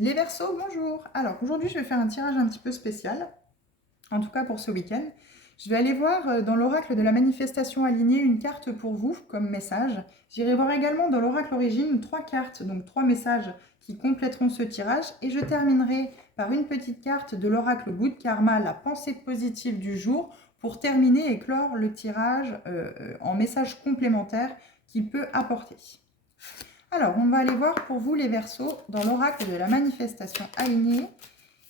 Les Verseaux, bonjour. Alors aujourd'hui, je vais faire un tirage un petit peu spécial, en tout cas pour ce week-end. Je vais aller voir dans l'oracle de la manifestation alignée une carte pour vous comme message. J'irai voir également dans l'oracle origine 3 cartes, donc 3 messages qui compléteront ce tirage. Et je terminerai par une petite carte de l'oracle Good Karma, la pensée positive du jour, pour terminer et clore le tirage en message complémentaire qu'il peut apporter. Alors, on va aller voir pour vous les Verseaux dans l'oracle de la manifestation alignée.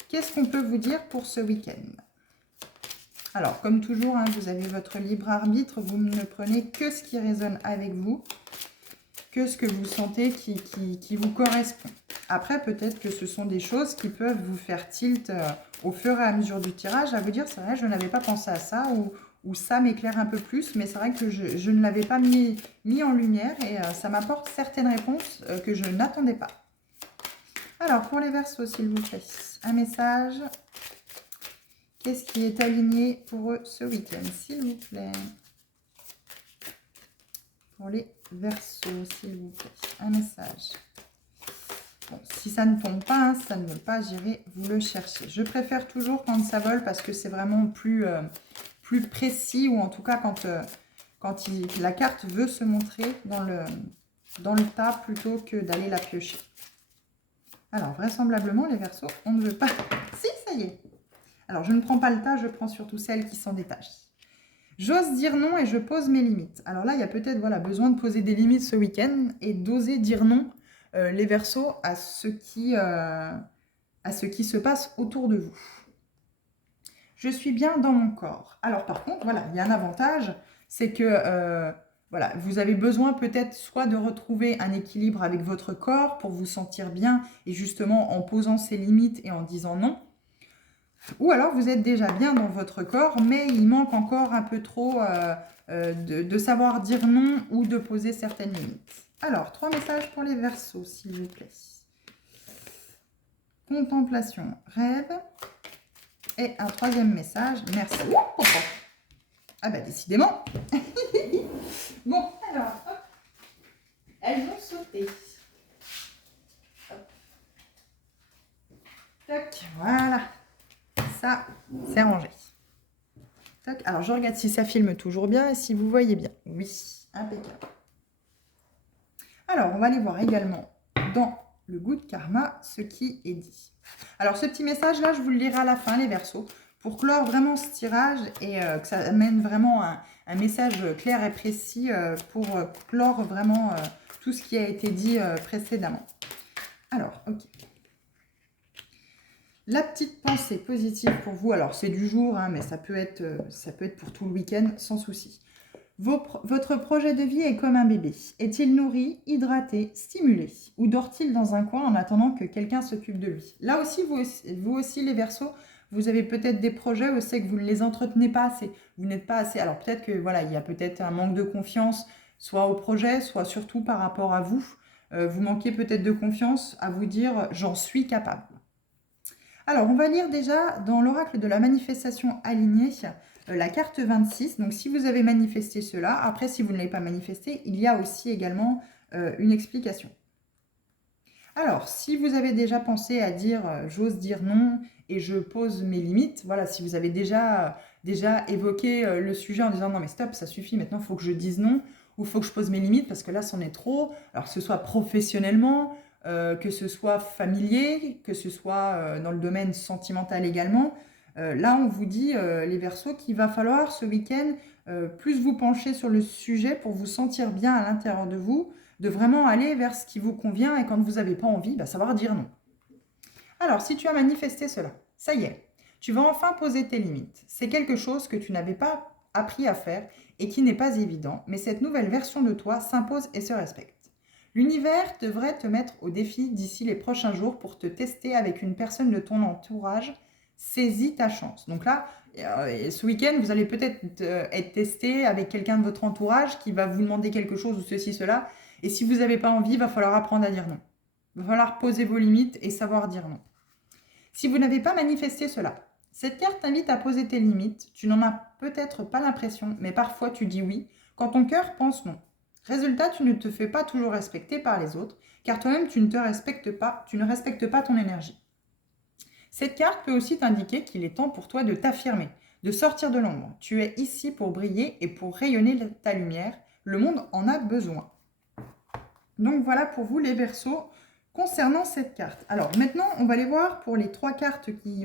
Qu'est-ce qu'on peut vous dire pour ce week-end? Alors, comme toujours, vous avez votre libre arbitre. Vous ne prenez que ce qui résonne avec vous, que ce que vous sentez qui vous correspond. Après, peut-être que ce sont des choses qui peuvent vous faire tilt au fur et à mesure du tirage. À vous dire, c'est vrai, je n'avais pas pensé à ça, ou ça m'éclaire un peu plus, mais c'est vrai que je ne l'avais pas mis en lumière et ça m'apporte certaines réponses que je n'attendais pas. Alors, pour les Verseaux, s'il vous plaît, un message. Qu'est-ce qui est aligné pour eux ce week-end, s'il vous plaît? Pour les Verseaux, s'il vous plaît, un message. Bon, si ça ne tombe pas, ça ne veut pas, j'irai vous le chercher. Je préfère toujours quand ça vole parce que c'est vraiment plus précis, ou en tout cas quand la carte veut se montrer dans le tas plutôt que d'aller la piocher. Alors, vraisemblablement, les Verseaux, on ne veut pas... Si, ça y est. Alors, je ne prends pas le tas, je prends surtout celles qui s'en détachent. J'ose dire non et je pose mes limites. Alors là, il y a peut-être besoin de poser des limites ce week-end et d'oser dire non, les Verseaux, à ce qui se passe autour de vous. Je suis bien dans mon corps. Alors par contre, il y a un avantage, c'est que vous avez besoin peut-être soit de retrouver un équilibre avec votre corps pour vous sentir bien, et justement en posant ses limites et en disant non. Ou alors vous êtes déjà bien dans votre corps, mais il manque encore un peu trop de savoir dire non ou de poser certaines limites. Alors, 3 messages pour les Verseaux, s'il vous plaît. Contemplation, rêve. Et un 3e message, merci. Ah bah décidément. Bon, alors, hop. Elles vont sauter. Hop. Tac, voilà. Ça, c'est rangé. Tac. Alors, je regarde si ça filme toujours bien et si vous voyez bien. Oui, impeccable. Alors, on va aller voir également dans le Good Karma ce qui est dit. Alors, ce petit message-là, je vous le lirai à la fin, les Verseaux, pour clore vraiment ce tirage et que ça amène vraiment un message clair et précis pour clore vraiment tout ce qui a été dit précédemment. Alors, ok. La petite pensée positive pour vous, alors c'est du jour, mais ça peut être pour tout le week-end, sans souci. Votre projet de vie est comme un bébé. Est-il nourri, hydraté, stimulé? Ou dort-il dans un coin en attendant que quelqu'un s'occupe de lui? Là aussi, vous aussi, les Verseaux, vous avez peut-être des projets où c'est que vous ne les entretenez pas assez. Vous n'êtes pas assez... Alors peut-être que il y a peut-être un manque de confiance, soit au projet, soit surtout par rapport à vous. Vous manquez peut-être de confiance à vous dire « j'en suis capable ». Alors, on va lire déjà dans l'oracle de la manifestation alignée la carte 26. Donc, si vous avez manifesté cela, après, si vous ne l'avez pas manifesté, il y a aussi également une explication. Alors, si vous avez déjà pensé à dire j'ose dire non et je pose mes limites, voilà, si vous avez déjà évoqué le sujet en disant non mais stop, ça suffit, maintenant il faut que je dise non, ou il faut que je pose mes limites parce que là c'en est trop, alors que ce soit professionnellement, que ce soit familier, que ce soit dans le domaine sentimental également, là on vous dit, les Verseaux, qu'il va falloir ce week-end plus vous pencher sur le sujet pour vous sentir bien à l'intérieur de vous, de vraiment aller vers ce qui vous convient, et quand vous n'avez pas envie, savoir dire non. Alors, si tu as manifesté cela, ça y est, tu vas enfin poser tes limites. C'est quelque chose que tu n'avais pas appris à faire et qui n'est pas évident, mais cette nouvelle version de toi s'impose et se respecte. L'univers devrait te mettre au défi d'ici les prochains jours pour te tester avec une personne de ton entourage. Saisis ta chance. Donc là, ce week-end, vous allez peut-être être testé avec quelqu'un de votre entourage qui va vous demander quelque chose ou ceci, cela. Et si vous n'avez pas envie, il va falloir apprendre à dire non. Il va falloir poser vos limites et savoir dire non. Si vous n'avez pas manifesté cela, cette carte t'invite à poser tes limites. Tu n'en as peut-être pas l'impression, mais parfois tu dis oui quand ton cœur pense non. Résultat, tu ne te fais pas toujours respecter par les autres, car toi-même tu ne te respectes pas, tu ne respectes pas ton énergie. Cette carte peut aussi t'indiquer qu'il est temps pour toi de t'affirmer, de sortir de l'ombre. Tu es ici pour briller et pour rayonner ta lumière. Le monde en a besoin. Donc voilà pour vous les Verseaux concernant cette carte. Alors maintenant, on va aller voir pour les 3 cartes qui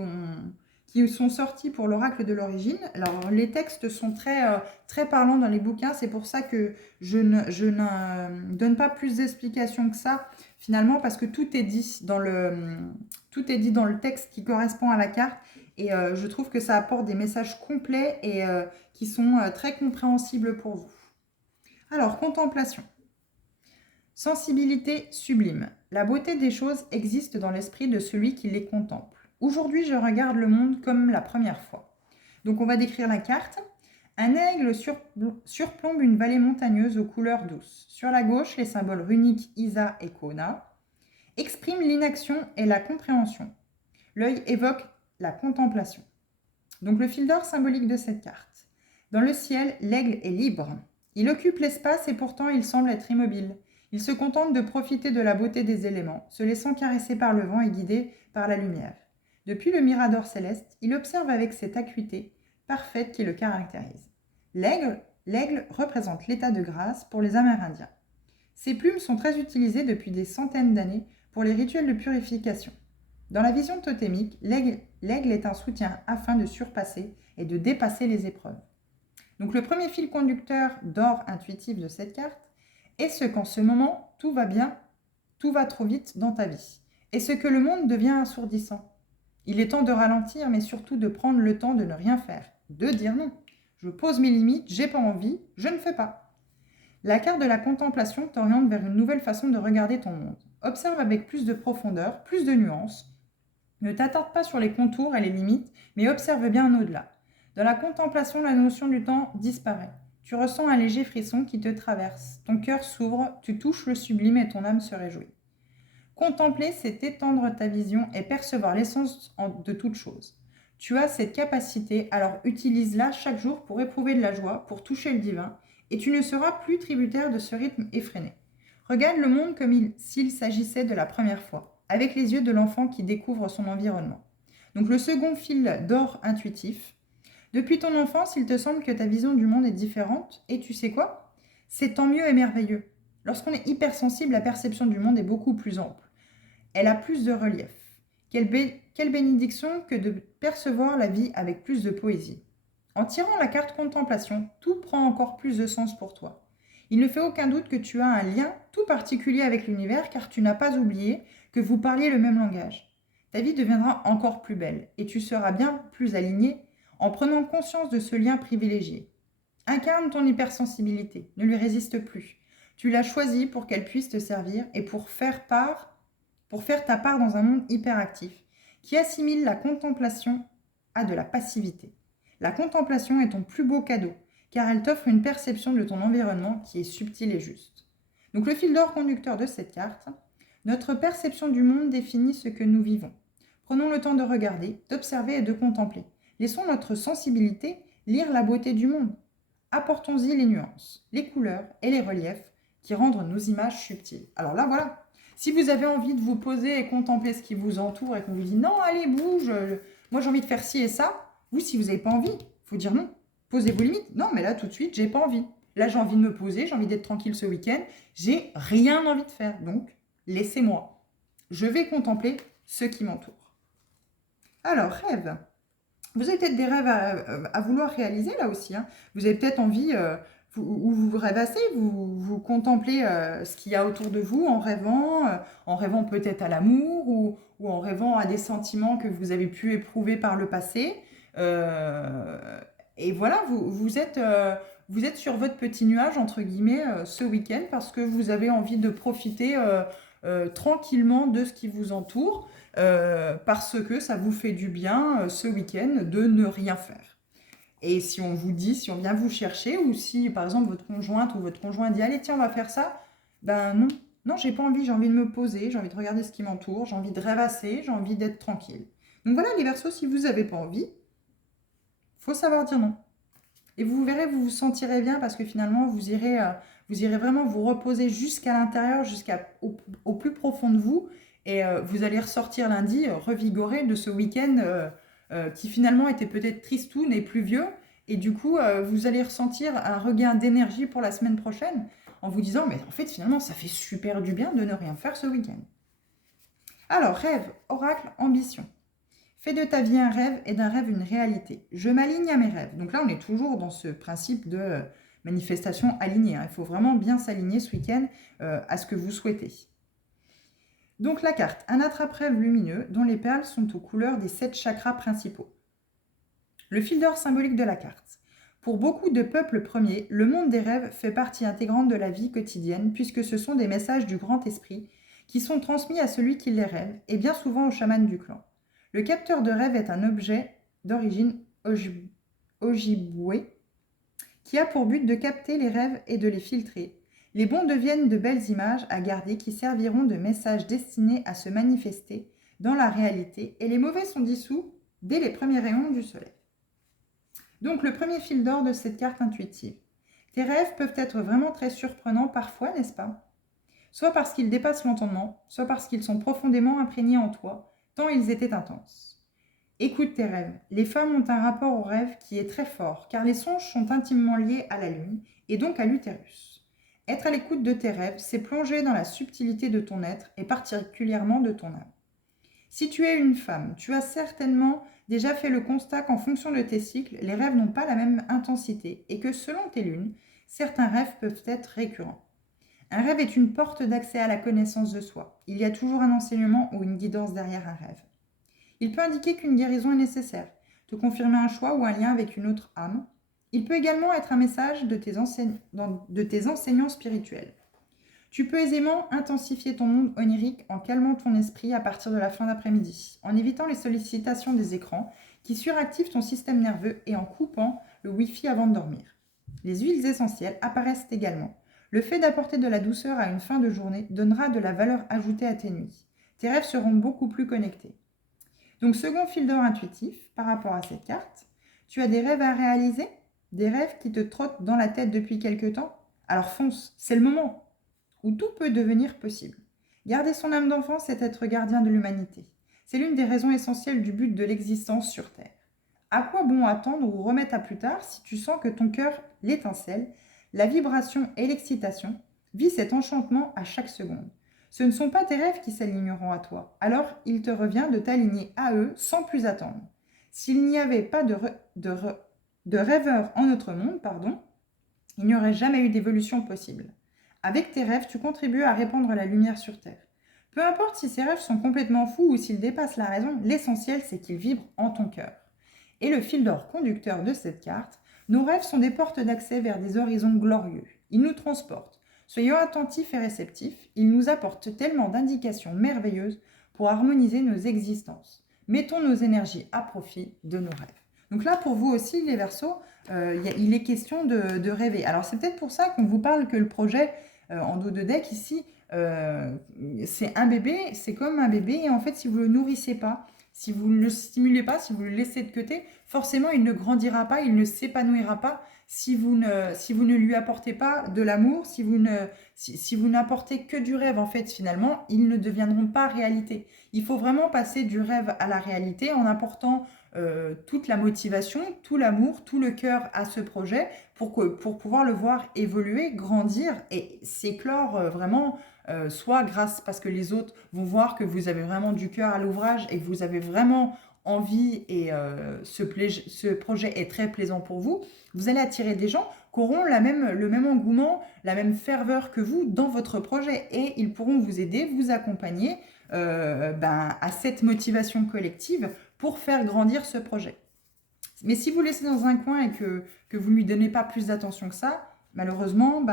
sont sorties pour l'oracle de l'origine. Alors les textes sont très parlants dans les bouquins, c'est pour ça que je ne donne pas plus d'explications que ça, finalement, parce que tout est dit dans le texte qui correspond à la carte, et je trouve que ça apporte des messages complets et qui sont très compréhensibles pour vous. Alors, contemplation. Sensibilité sublime. La beauté des choses existe dans l'esprit de celui qui les contemple. Aujourd'hui, je regarde le monde comme la première fois. Donc, on va décrire la carte. Un aigle surplombe une vallée montagneuse aux couleurs douces. Sur la gauche, les symboles runiques Isa et Kona expriment l'inaction et la compréhension. L'œil évoque la contemplation. Donc, le fil d'or symbolique de cette carte. Dans le ciel, l'aigle est libre. Il occupe l'espace et pourtant il semble être immobile. Il se contente de profiter de la beauté des éléments, se laissant caresser par le vent et guider par la lumière. Depuis le mirador céleste, il observe avec cette acuité parfaite qui le caractérise. L'aigle représente l'état de grâce pour les Amérindiens. Ses plumes sont très utilisées depuis des centaines d'années pour les rituels de purification. Dans la vision totémique, l'aigle est un soutien afin de surpasser et de dépasser les épreuves. Donc le premier fil conducteur d'or intuitif de cette carte est ce qu'en ce moment, tout va bien, tout va trop vite dans ta vie. Et ce que le monde devient assourdissant. Il est temps de ralentir, mais surtout de prendre le temps de ne rien faire, de dire non. Je pose mes limites, j'ai pas envie, je ne fais pas. La carte de la contemplation t'oriente vers une nouvelle façon de regarder ton monde. Observe avec plus de profondeur, plus de nuances. Ne t'attarde pas sur les contours et les limites, mais observe bien au-delà. Dans la contemplation, la notion du temps disparaît. Tu ressens un léger frisson qui te traverse. Ton cœur s'ouvre, tu touches le sublime et ton âme se réjouit. Contempler, c'est étendre ta vision et percevoir l'essence de toute chose. Tu as cette capacité, alors utilise-la chaque jour pour éprouver de la joie, pour toucher le divin, et tu ne seras plus tributaire de ce rythme effréné. Regarde le monde comme s'il s'agissait de la première fois, avec les yeux de l'enfant qui découvre son environnement. Donc le second fil d'or intuitif. Depuis ton enfance, il te semble que ta vision du monde est différente, et tu sais quoi? C'est tant mieux et merveilleux. Lorsqu'on est hypersensible, la perception du monde est beaucoup plus ample. Elle a plus de relief. Quelle bénédiction que de percevoir la vie avec plus de poésie. En tirant la carte contemplation, tout prend encore plus de sens pour toi. Il ne fait aucun doute que tu as un lien tout particulier avec l'univers, car tu n'as pas oublié que vous parliez le même langage. Ta vie deviendra encore plus belle, et tu seras bien plus aligné en prenant conscience de ce lien privilégié. Incarne ton hypersensibilité, ne lui résiste plus. Tu l'as choisie pour qu'elle puisse te servir et pour faire ta part dans un monde hyperactif qui assimile la contemplation à de la passivité. La contemplation est ton plus beau cadeau, car elle t'offre une perception de ton environnement qui est subtile et juste. Donc le fil d'or conducteur de cette carte, notre perception du monde définit ce que nous vivons. Prenons le temps de regarder, d'observer et de contempler. Laissons notre sensibilité lire la beauté du monde. Apportons-y les nuances, les couleurs et les reliefs qui rendent nos images subtiles. Alors là, voilà. Si vous avez envie de vous poser et contempler ce qui vous entoure et qu'on vous dit non, allez, bouge, moi j'ai envie de faire ci et ça, vous, si vous n'avez pas envie, il faut dire non. Posez vos limites. Non, mais là, tout de suite, j'ai pas envie. Là, j'ai envie de me poser, j'ai envie d'être tranquille ce week-end. J'ai rien envie de faire. Donc, laissez-moi. Je vais contempler ce qui m'entoure. Alors, rêve. Vous avez peut-être des rêves à vouloir réaliser là aussi. Hein. Vous avez peut-être envie, vous rêvassez, vous contemplez ce qu'il y a autour de vous en rêvant peut-être à l'amour ou en rêvant à des sentiments que vous avez pu éprouver par le passé. Et voilà, vous êtes sur votre petit nuage, entre guillemets, ce week-end parce que vous avez envie de profiter tranquillement de ce qui vous entoure. Parce que ça vous fait du bien ce week-end de ne rien faire. Et si on vient vous chercher, ou si par exemple votre conjointe ou votre conjoint dit allez tiens on va faire ça, ben non j'ai pas envie, j'ai envie de me poser, j'ai envie de regarder ce qui m'entoure, j'ai envie de rêvasser, j'ai envie d'être tranquille. Donc voilà les Verseaux, si vous n'avez pas envie, faut savoir dire non. Et vous verrez, vous vous sentirez bien parce que finalement vous irez Vous irez vraiment vous reposer jusqu'à l'intérieur, au plus profond de vous. Et vous allez ressortir lundi revigoré de ce week-end qui finalement était peut-être tristoun et pluvieux. Et du coup, vous allez ressentir un regain d'énergie pour la semaine prochaine en vous disant, mais en fait, finalement, ça fait super du bien de ne rien faire ce week-end. Alors, rêve, oracle, ambition. Fais de ta vie un rêve et d'un rêve une réalité. Je m'aligne à mes rêves. Donc là, on est toujours dans ce principe de manifestation alignée. Il faut vraiment bien s'aligner ce week-end à ce que vous souhaitez. Donc la carte, un attrape-rêve lumineux dont les perles sont aux couleurs des 7 chakras principaux. Le fil d'or symbolique de la carte. Pour beaucoup de peuples premiers, le monde des rêves fait partie intégrante de la vie quotidienne puisque ce sont des messages du grand esprit qui sont transmis à celui qui les rêve et bien souvent au chaman du clan. Le capteur de rêve est un objet d'origine Ojibwe qui a pour but de capter les rêves et de les filtrer. Les bons deviennent de belles images à garder qui serviront de messages destinés à se manifester dans la réalité et les mauvais sont dissous dès les premiers rayons du soleil. Donc le premier fil d'or de cette carte intuitive. Tes rêves peuvent être vraiment très surprenants parfois, n'est-ce pas? Soit parce qu'ils dépassent l'entendement, soit parce qu'ils sont profondément imprégnés en toi, tant ils étaient intenses. Écoute tes rêves. Les femmes ont un rapport aux rêves qui est très fort, car les songes sont intimement liés à la lune et donc à l'utérus. Être à l'écoute de tes rêves, c'est plonger dans la subtilité de ton être et particulièrement de ton âme. Si tu es une femme, tu as certainement déjà fait le constat qu'en fonction de tes cycles, les rêves n'ont pas la même intensité et que selon tes lunes, certains rêves peuvent être récurrents. Un rêve est une porte d'accès à la connaissance de soi. Il y a toujours un enseignement ou une guidance derrière un rêve. Il peut indiquer qu'une guérison est nécessaire, te confirmer un choix ou un lien avec une autre âme. Il peut également être un message de tes enseignants spirituels. Tu peux aisément intensifier ton monde onirique en calmant ton esprit à partir de la fin d'après-midi, en évitant les sollicitations des écrans qui suractivent ton système nerveux et en coupant le Wi-Fi avant de dormir. Les huiles essentielles apparaissent également. Le fait d'apporter de la douceur à une fin de journée donnera de la valeur ajoutée à tes nuits. Tes rêves seront beaucoup plus connectés. Donc, second fil d'or intuitif par rapport à cette carte, tu as des rêves à réaliser, des rêves qui te trottent dans la tête depuis quelque temps. Alors fonce, c'est le moment où tout peut devenir possible. Garder son âme d'enfant, c'est être gardien de l'humanité. C'est l'une des raisons essentielles du but de l'existence sur Terre. À quoi bon attendre ou remettre à plus tard si tu sens que ton cœur, l'étincelle, la vibration et l'excitation vit cet enchantement à chaque seconde. Ce ne sont pas tes rêves qui s'aligneront à toi, alors il te revient de t'aligner à eux sans plus attendre. S'il n'y avait pas de rêveurs en notre monde, il n'y aurait jamais eu d'évolution possible. Avec tes rêves, tu contribues à répandre la lumière sur Terre. Peu importe si ces rêves sont complètement fous ou s'ils dépassent la raison, l'essentiel c'est qu'ils vibrent en ton cœur. Et le fil d'or conducteur de cette carte, nos rêves sont des portes d'accès vers des horizons glorieux. Ils nous transportent. Soyons attentifs et réceptifs, ils nous apportent tellement d'indications merveilleuses pour harmoniser nos existences. Mettons nos énergies à profit de nos rêves. Donc là, pour vous aussi, les Verseaux, il est question de rêver. Alors, c'est peut-être pour ça qu'on vous parle que le projet en dos de deck ici, c'est un bébé, c'est comme un bébé. Et en fait, si vous ne le nourrissez pas, si vous ne le stimulez pas, si vous le laissez de côté, forcément, il ne grandira pas, il ne s'épanouira pas si vous ne lui apportez pas de l'amour, si vous n'apportez que du rêve, en fait, finalement, ils ne deviendront pas réalité. Il faut vraiment passer du rêve à la réalité en apportant toute la motivation, tout l'amour, tout le cœur à ce projet pour pouvoir le voir évoluer, grandir et s'éclore vraiment, soit grâce parce que les autres vont voir que vous avez vraiment du cœur à l'ouvrage et que vous avez vraiment envie et ce projet est très plaisant pour vous, vous allez attirer des gens qui auront le même engouement, la même ferveur que vous dans votre projet et ils pourront vous aider, vous accompagner à cette motivation collective pour faire grandir ce projet. Mais si vous le laissez dans un coin et que vous ne lui donnez pas plus d'attention que ça, malheureusement,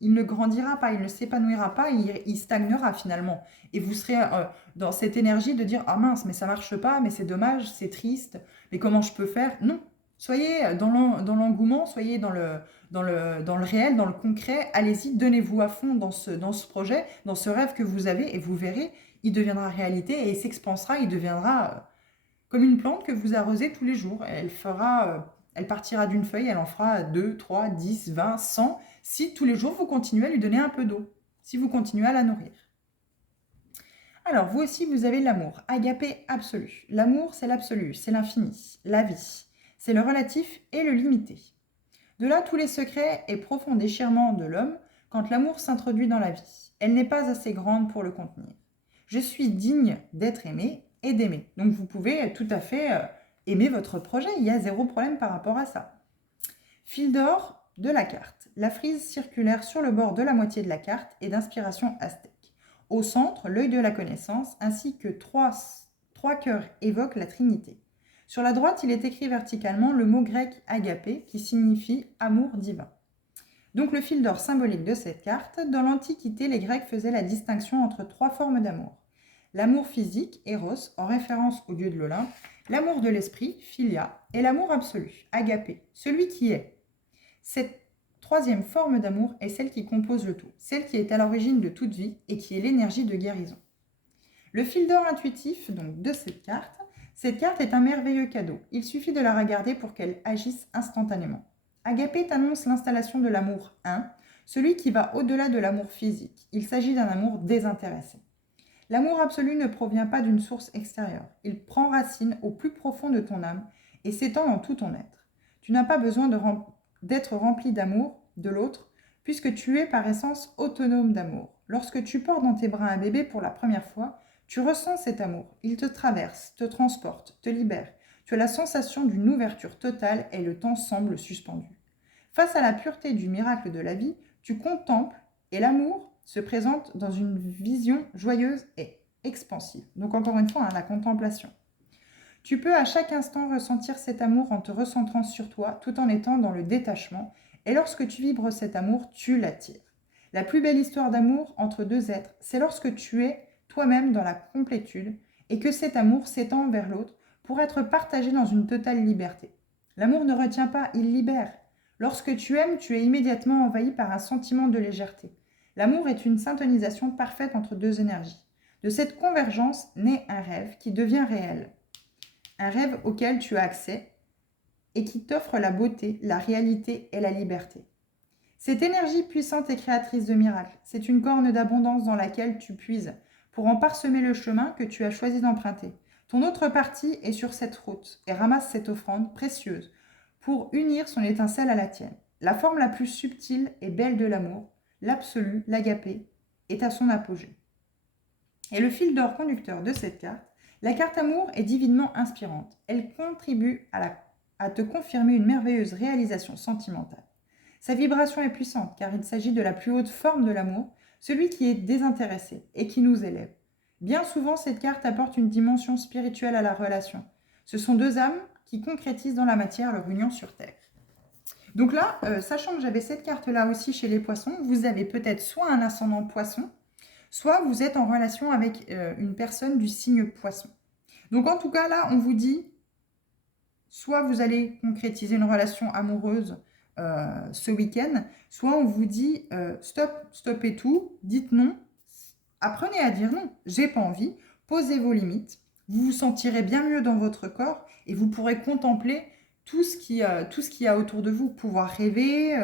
il ne grandira pas, il ne s'épanouira pas, il stagnera finalement. Et vous serez dans cette énergie de dire « Ah mince, mais ça ne marche pas, mais c'est dommage, c'est triste, mais comment je peux faire ?» Non, soyez dans l'engouement, soyez dans le réel, dans le concret. Allez-y, donnez-vous à fond dans ce projet, dans ce rêve que vous avez et vous verrez, il deviendra réalité et il s'expansera, il deviendra comme une plante que vous arrosez tous les jours. Elle partira d'une feuille, elle en fera 2, 3, 10, 20, 100. si tous les jours vous continuez à lui donner un peu d'eau, si vous continuez à la nourrir. Alors, vous aussi, vous avez l'amour, agapé absolu. L'amour, c'est l'absolu, c'est l'infini, la vie. C'est le relatif et le limité. De là, tous les secrets et profonds déchirements de l'homme quand l'amour s'introduit dans la vie. Elle n'est pas assez grande pour le contenir. Je suis digne d'être aimé et d'aimer. Donc, vous pouvez tout à fait aimer votre projet. Il y a zéro problème par rapport à ça. Fil d'or de la carte. La frise circulaire sur le bord de la moitié de la carte est d'inspiration aztèque. Au centre, l'œil de la connaissance, ainsi que trois cœurs évoquent la Trinité. Sur la droite, il est écrit verticalement le mot grec agapé, qui signifie amour divin. Donc le fil d'or symbolique de cette carte, dans l'Antiquité, les Grecs faisaient la distinction entre trois formes d'amour. L'amour physique, Eros, en référence au dieu de l'Olympe, l'amour de l'esprit, Philia, et l'amour absolu, agapé, celui qui est. Cette troisième forme d'amour est celle qui compose le tout, celle qui est à l'origine de toute vie et qui est l'énergie de guérison. Le fil d'or intuitif donc, de cette carte est un merveilleux cadeau. Il suffit de la regarder pour qu'elle agisse instantanément. Agapé t'annonce l'installation de l'amour 1, celui qui va au-delà de l'amour physique. Il s'agit d'un amour désintéressé. L'amour absolu ne provient pas d'une source extérieure. Il prend racine au plus profond de ton âme et s'étend dans tout ton être. Tu n'as pas besoin d'être rempli d'amour de l'autre, puisque tu es par essence autonome d'amour. Lorsque tu portes dans tes bras un bébé pour la première fois, tu ressens cet amour. Il te traverse, te transporte, te libère. Tu as la sensation d'une ouverture totale et le temps semble suspendu. Face à la pureté du miracle de la vie, tu contemples et l'amour se présente dans une vision joyeuse et expansive. Donc encore une fois, la contemplation. Tu peux à chaque instant ressentir cet amour en te recentrant sur toi, tout en étant dans le détachement. Et lorsque tu vibres cet amour, tu l'attires. La plus belle histoire d'amour entre deux êtres, c'est lorsque tu es toi-même dans la complétude et que cet amour s'étend vers l'autre pour être partagé dans une totale liberté. L'amour ne retient pas, il libère. Lorsque tu aimes, tu es immédiatement envahi par un sentiment de légèreté. L'amour est une syntonisation parfaite entre deux énergies. De cette convergence naît un rêve qui devient réel. Un rêve auquel tu as accès et qui t'offre la beauté, la réalité et la liberté. Cette énergie puissante et créatrice de miracles, c'est une corne d'abondance dans laquelle tu puises pour en parsemer le chemin que tu as choisi d'emprunter. Ton autre partie est sur cette route et ramasse cette offrande précieuse pour unir son étincelle à la tienne. La forme la plus subtile et belle de l'amour, l'absolu, l'agapé, est à son apogée. Et le fil d'or conducteur de cette carte, la carte amour est divinement inspirante. Elle contribue à te confirmer une merveilleuse réalisation sentimentale. Sa vibration est puissante car il s'agit de la plus haute forme de l'amour, celui qui est désintéressé et qui nous élève. Bien souvent, cette carte apporte une dimension spirituelle à la relation. Ce sont deux âmes qui concrétisent dans la matière leur union sur Terre. Donc là, sachant que j'avais cette carte-là aussi chez les poissons, vous avez peut-être soit un ascendant poisson, soit vous êtes en relation avec une personne du signe poisson. Donc en tout cas, là, on vous dit, soit vous allez concrétiser une relation amoureuse ce week-end, soit on vous dit stop, stoppez tout, dites non, apprenez à dire non, j'ai pas envie, posez vos limites, vous vous sentirez bien mieux dans votre corps et vous pourrez contempler tout ce qu'il y a autour de vous, pouvoir rêver,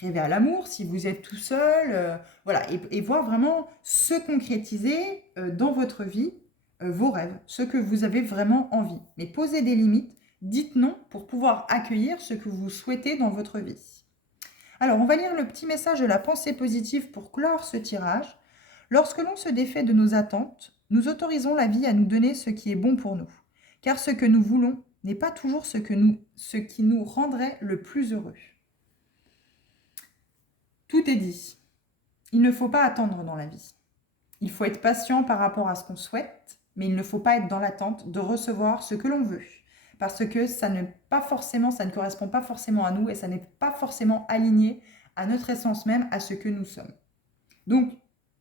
rêver à l'amour si vous êtes tout seul, voilà, et voir vraiment se concrétiser dans votre vie vos rêves, ce que vous avez vraiment envie. Mais posez des limites, dites non pour pouvoir accueillir ce que vous souhaitez dans votre vie. Alors, on va lire le petit message de la pensée positive pour clore ce tirage. Lorsque l'on se défait de nos attentes, nous autorisons la vie à nous donner ce qui est bon pour nous, car ce que nous voulons n'est pas toujours ce qui nous rendrait le plus heureux. Tout est dit. Il ne faut pas attendre dans la vie. Il faut être patient par rapport à ce qu'on souhaite, mais il ne faut pas être dans l'attente de recevoir ce que l'on veut, parce que ça ne correspond pas forcément à nous et ça n'est pas forcément aligné à notre essence même, à ce que nous sommes. Donc,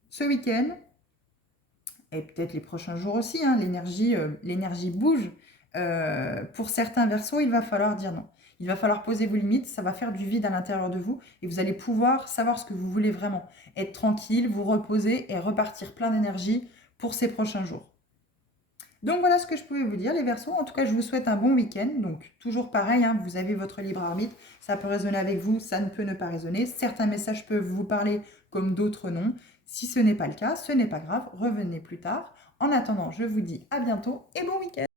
ce week-end, et peut-être les prochains jours aussi, l'énergie bouge. Pour certains Verseaux, il va falloir dire non. Il va falloir poser vos limites, ça va faire du vide à l'intérieur de vous et vous allez pouvoir savoir ce que vous voulez vraiment. Être tranquille, vous reposer et repartir plein d'énergie pour ces prochains jours. Donc voilà ce que je pouvais vous dire, les Verseaux. En tout cas, je vous souhaite un bon week-end. Donc toujours pareil, hein, vous avez votre libre arbitre. Ça peut résonner avec vous, ça ne peut ne pas résonner. Certains messages peuvent vous parler comme d'autres non. Si ce n'est pas le cas, ce n'est pas grave. Revenez plus tard. En attendant, je vous dis à bientôt et bon week-end.